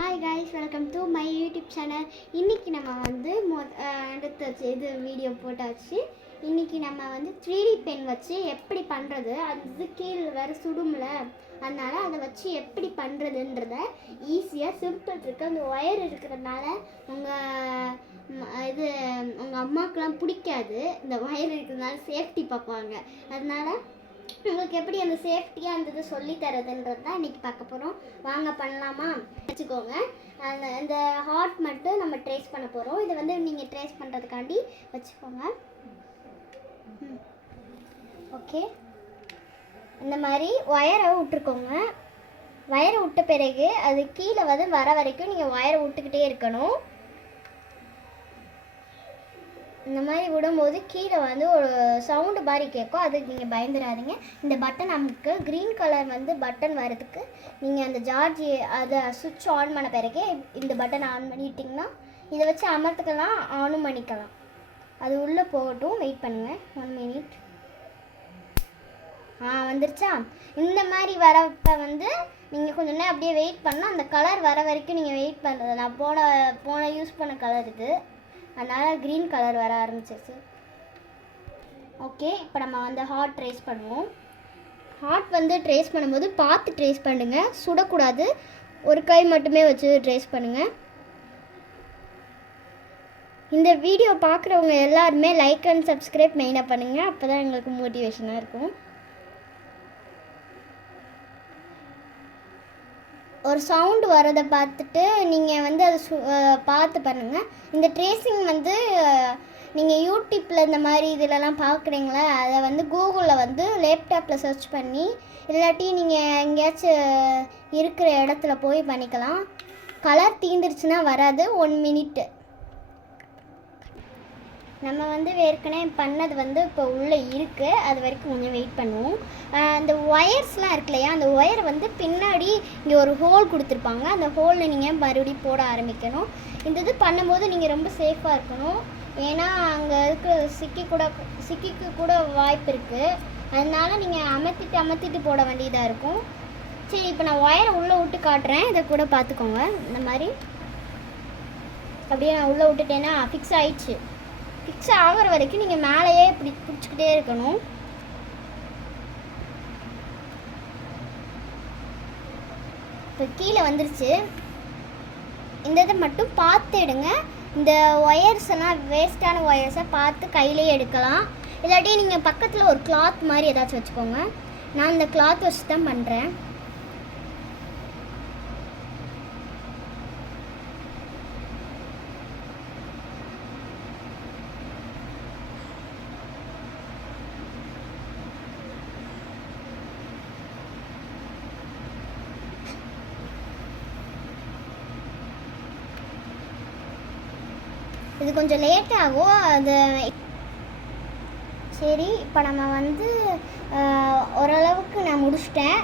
Hi guys, welcome to my YouTube channel. இன்றைக்கி நம்ம வந்து இது வீடியோ போட்டாச்சு. இன்றைக்கி நம்ம வந்து 3D பென் வச்சு எப்படி பண்ணுறது, அது கீழே வேறு சுடும்ல, அதனால் அதை வச்சு எப்படி பண்ணுறதுன்றத ஈஸியாக சிம்பிள் இருக்குது. அந்த ஒயர் இருக்கிறதுனால உங்கள் அம்மாக்கெலாம் பிடிக்காது. இந்த ஒயர் இருக்கிறதுனால சேஃப்டி பார்ப்பாங்க. அதனால் உங்களுக்கு எப்படி அந்த சேஃப்டியாக இருந்தது சொல்லித்தரதுன்றது தான் இன்றைக்கி பார்க்க போகிறோம். வாங்க பண்ணலாமா? வச்சுக்கோங்க. இந்த ஹார்ட் மட்டும் நம்ம ட்ரேஸ் பண்ண போகிறோம். இதை வந்து நீங்கள் ட்ரேஸ் பண்ணுறதுக்காண்டி வச்சுக்கோங்க. ஓகே, இந்த மாதிரி ஒயரை விட்டுருக்கோங்க. ஒயரை விட்ட பிறகு அது கீழே வந்து வர வரைக்கும் நீங்கள் ஒயரை விட்டுக்கிட்டே இருக்கணும். இந்த மாதிரி விடும்போது கீழே வந்து ஒரு சவுண்டு மாதிரி கேட்கும். அதுக்கு நீங்கள் பயந்துடாதீங்க. இந்த பட்டன் நமக்கு க்ரீன் கலர் வந்து பட்டன் வரதுக்கு நீங்கள் அந்த சார்ஜ் அதை சுவிட்ச் ஆன் பண்ண பிறகு இந்த பட்டன் ஆன் பண்ணிட்டிங்கன்னா இதை வச்சு அமர்த்துக்கலாம், ஆனும் பண்ணிக்கலாம். அது உள்ளே போகட்டும், வெயிட் பண்ணுங்கள் 1 மினிட். வந்துருச்சா? இந்த மாதிரி வரப்போ வந்து நீங்கள் கொஞ்சம் நேரம் அப்படியே வெயிட் பண்ணால் அந்த கலர் வர வரைக்கும் நீங்கள் வெயிட் பண்ணுறது. நான் போன யூஸ் பண்ண கலர் இது, அதனால் க்ரீன் கலர் வர ஆரம்பிச்சிருச்சு. ஓகே, இப்போ நம்ம வந்து ஹார்ட் ட்ரேஸ் பண்ணுவோம். ஹார்ட் வந்து ட்ரேஸ் பண்ணும்போது பார்த்து ட்ரேஸ் பண்ணுங்கள், சுடக்கூடாது. ஒரு கை மட்டுமே வச்சு ட்ரேஸ் பண்ணுங்கள். இந்த வீடியோ பார்க்குறவங்க எல்லாருமே லைக் அண்ட் சப்ஸ்கிரைப் மெயினாக பண்ணுங்கள். அப்போ தான் எங்களுக்கு மோட்டிவேஷனாக இருக்கும். ஒரு சவுண்டு வரதை பார்த்துட்டு நீங்கள் வந்து அதை பார்த்து பண்ணுங்கள். இந்த ட்ரேசிங் வந்து நீங்கள் யூடியூப்பில் இந்த மாதிரி இதிலலாம் பார்க்குறீங்களா, அதை வந்து கூகுளில் வந்து லேப்டாப்பில் சர்ச் பண்ணி, இல்லாட்டி நீங்கள் எங்கேயாச்சும் இருக்கிற இடத்துல போய் பண்ணிக்கலாம். கலர் தீந்துருச்சுன்னா வராது. 1 மினிட்டு. நம்ம வந்து ஏற்கனவே பண்ணது வந்து இப்போ உள்ளே இருக்குது. அது வரைக்கும் கொஞ்சம் வெயிட் பண்ணுவோம். அந்த ஒயர்ஸ்லாம் இருக்கு இல்லையா, அந்த ஒயரை வந்து பின்னாடி இங்கே ஒரு ஹோல் கொடுத்துருப்பாங்க. அந்த ஹோலில் நீங்கள் மறுபடியும் போட ஆரம்பிக்கணும். இந்த இது பண்ணும்போது நீங்கள் ரொம்ப சேஃபாக இருக்கணும். ஏன்னா அங்கே இருக்க சிக்கிக்க கூட வாய்ப்பு இருக்குது. அதனால் நீங்கள் அமர்த்திட்டு போட வேண்டியதாக இருக்கும். சரி, இப்போ நான் ஒயரை உள்ளே விட்டு காட்டுறேன். இதை கூட பார்த்துக்கோங்க. இந்த மாதிரி அப்படியே நான் உள்ளே விட்டுட்டேன்னா ஃபிக்ஸ் ஆயிடுச்சு. ஃபிக்ஸ் ஆகிற வரைக்கும் நீங்கள் மேலேயே இப்படி பிடிச்சிக்கிட்டே இருக்கணும். இப்போ கீழே வந்துருச்சு. இந்த இதை மட்டும் பார்த்து எடுங்க. இந்த ஒயர்ஸ் எல்லாம் வேஸ்ட்டான ஒயர்ஸை பார்த்து கையிலே எடுக்கலாம். இல்லாட்டி நீங்கள் பக்கத்தில் ஒரு கிளாத் மாதிரி ஏதாச்சும் வச்சுக்கோங்க. நான் இந்த கிளாத் வச்சு தான் பண்ணுறேன். இது கொஞ்சம் லேட் ஆகும். அது சரி, இப்போ நம்ம வந்து ஓரளவுக்கு நான் முடிச்சிட்டேன்.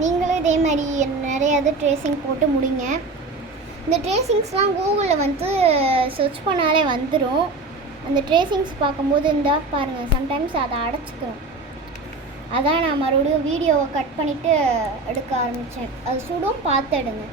நீங்களும் இதே மாதிரி நிறைய இது ட்ரேசிங் போட்டு முடிங்க. இந்த ட்ரேசிங்ஸ்லாம் கூகுளில் வந்து சர்ச் பண்ணாலே வந்துடும். அந்த ட்ரேசிங்ஸ் பார்க்கும்போது இருந்தால் பாருங்கள், சம்டைம்ஸ் அதை அடைச்சிக்கிறோம். அதான் நான் மறுபடியும் வீடியோவை கட் பண்ணிவிட்டு எடுக்க ஆரம்பித்தேன். அது சுடும், பார்த்து எடுங்க.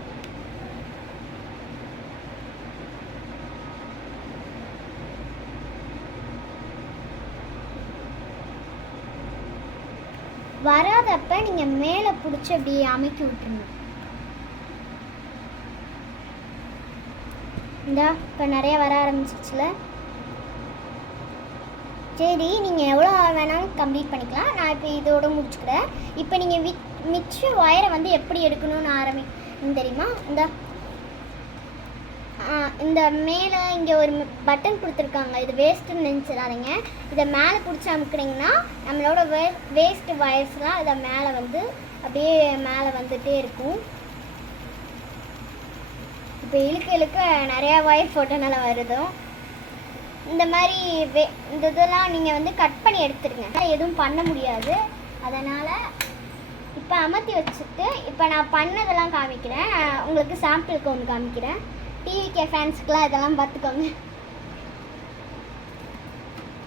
வராதப்ப நீங்கள் மேலே பிடிச்சி அப்படியே அமைக்கி விட்டுருங்க. இப்போ நிறைய வர ஆரம்பிச்சிச்சுல. சரி, நீங்கள் எவ்வளோ வேணாலும் கம்ப்ளீட் பண்ணிக்கலாம். நான் இப்போ இதோட முடிச்சுக்கிறேன். இப்போ நீங்கள் மிச்ச ஒயரை வந்து எப்படி எடுக்கணும்னு தெரியுமா? இந்த மேலே இங்கே ஒரு பட்டன் கொடுத்துருக்காங்க. இது வேஸ்ட்டுன்னு நினச்சிடாதீங்க. இதை மேலே பிடிச்சி அமுக்குனீங்கன்னா நம்மளோட வேஸ்ட் ஒயர்ஸ்லாம் இதை மேலே வந்து அப்படியே மேலே வந்துகிட்டே இருக்கும். இப்போ இழுக்க நிறையா ஒயர் போட்டனால வருதும். இந்த மாதிரி இந்த இதெல்லாம் நீங்கள் வந்து கட் பண்ணி எடுத்துருங்க. எதுவும் பண்ண முடியாது. அதனால் இப்போ அமர்த்தி வச்சுட்டு இப்போ நான் பண்ணதெல்லாம் காமிக்கிறேன். உங்களுக்கு சாம்பிளுக்கு ஒன்று காமிக்கிறேன். டிவிகே ஃபேன்ஸுக்கெலாம் இதெல்லாம் பார்த்துக்கோங்க.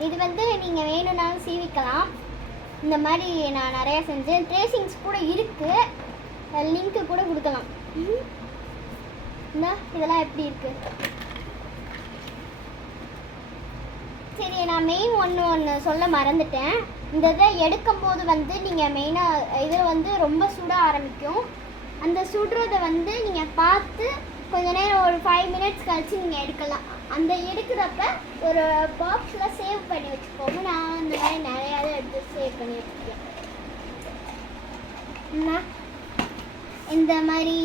இது வந்து நீங்கள் வேணும்னாலும் சீவிக்கலாம். இந்த மாதிரி நான் நிறையா செஞ்சேன். ட்ரேசிங்ஸ் கூட இருக்குது, லிங்க்கு கூட கொடுக்கலாம். இதெல்லாம் எப்படி இருக்கு? சரி, நான் மெயின் ஒன்று சொல்ல மறந்துட்டேன். இந்த இதை எடுக்கும்போது வந்து நீங்கள் மெயினாக இதில் வந்து ரொம்ப சுட ஆரம்பிக்கும். அந்த சுடுறதை வந்து நீங்கள் பார்த்து கொஞ்ச நேரம் ஒரு 5 மினிட்ஸ் கழித்து நீங்கள் எடுக்கலாம். அந்த எடுக்கிறப்ப ஒரு பாக்ஸில் சேவ் பண்ணி வச்சுக்கோங்க. நான் இந்த மாதிரி நிறையாவே எடுத்து சேவ் பண்ணி வச்சுருக்கேன். இந்த மாதிரி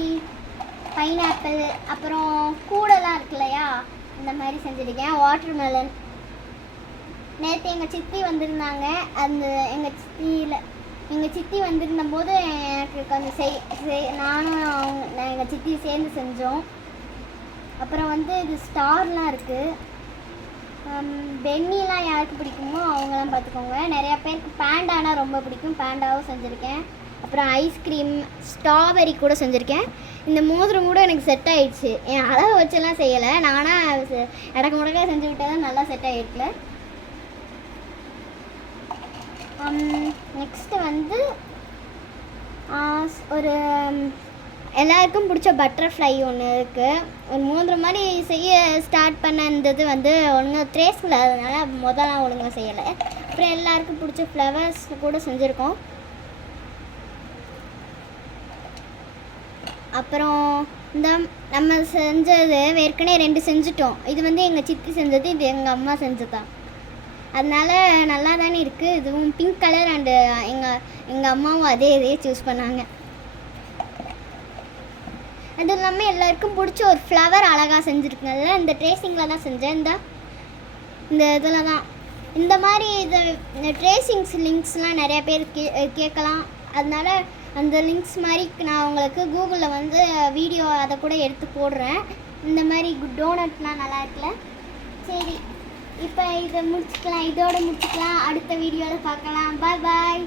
பைனாப்பிள், அப்புறம் கூடெல்லாம் இருக்கு இல்லையா, இந்த மாதிரி செஞ்சுருக்கேன். Water melon. நேற்று எங்கள் சித்தி வந்திருந்தாங்க. அந்த எங்கள் சித்தி வந்திருந்த போது எனக்கு கொஞ்சம் நானும் எங்கள் சித்தி சேர்ந்து செஞ்சோம். அப்புறம் வந்து இது ஸ்டார்லாம் இருக்குது. பென்னிலாம் யாருக்கு பிடிக்குமோ அவங்களாம் பார்த்துக்கோங்க. நிறையா பேருக்கு பேண்டானா ரொம்ப பிடிக்கும், பேண்டாவும் செஞ்சுருக்கேன். அப்புறம் ஐஸ்கிரீம், ஸ்ட்ராபெரி கூட செஞ்சுருக்கேன். இந்த மோதிரம் கூட எனக்கு செட் ஆகிடுச்சு. என் அளவு வச்செல்லாம் செய்யலை, நானாக இடக்கு முடக்க செஞ்சு விட்டால் தான் நல்லா செட் ஆகிருக்குல. நெக்ஸ்ட்டு வந்து ஒரு எல்லாருக்கும் பிடிச்ச பட்டர்ஃப்ளை ஒன்று இருக்குது. ஒரு மோதிரம் மாதிரி செய்ய ஸ்டார்ட் பண்ண இருந்தது வந்து ஒழுங்காக ட்ரேஸில், அதனால் முதலாம் ஒழுங்காக செய்யலை. அப்புறம் எல்லாருக்கும் பிடிச்ச ஃப்ளவர்ஸ் கூட செஞ்சுருக்கோம். அப்புறம் இந்த நம்ம செஞ்சது ஏற்கனவே 2 செஞ்சுட்டோம். இது வந்து எங்கள் சித்தி செஞ்சது, இது எங்கள் அம்மா செஞ்சதான். அதனால் நல்லா தானே இருக்குது. இதுவும் பிங்க் கலர் அண்டு எங்கள் அம்மாவும் இதே சூஸ் பண்ணாங்க. அதுவும் இல்லாமல் எல்லாருக்கும் பிடிச்ச ஒரு ஃப்ளவர் அழகாக செஞ்சுருக்குங்கல்ல, இந்த ட்ரேசிங்கில் தான் செஞ்சேன். இந்த இதில் தான் இந்த மாதிரி இந்த ட்ரேசிங்ஸ் லிங்க்ஸ்லாம் நிறையா பேர் கேட்கலாம். அதனால் அந்த லிங்க்ஸ் மாதிரி நான் உங்களுக்கு கூகுளில் வந்து வீடியோ அதை கூட எடுத்து போடுறேன். இந்த மாதிரி டோனட்லாம் நல்லா இருக்குல்ல. சரி, இப்போ இதோட முடிச்சுக்கலாம். அடுத்த வீடியோவில் பார்க்கலாம். பாய் பாய்.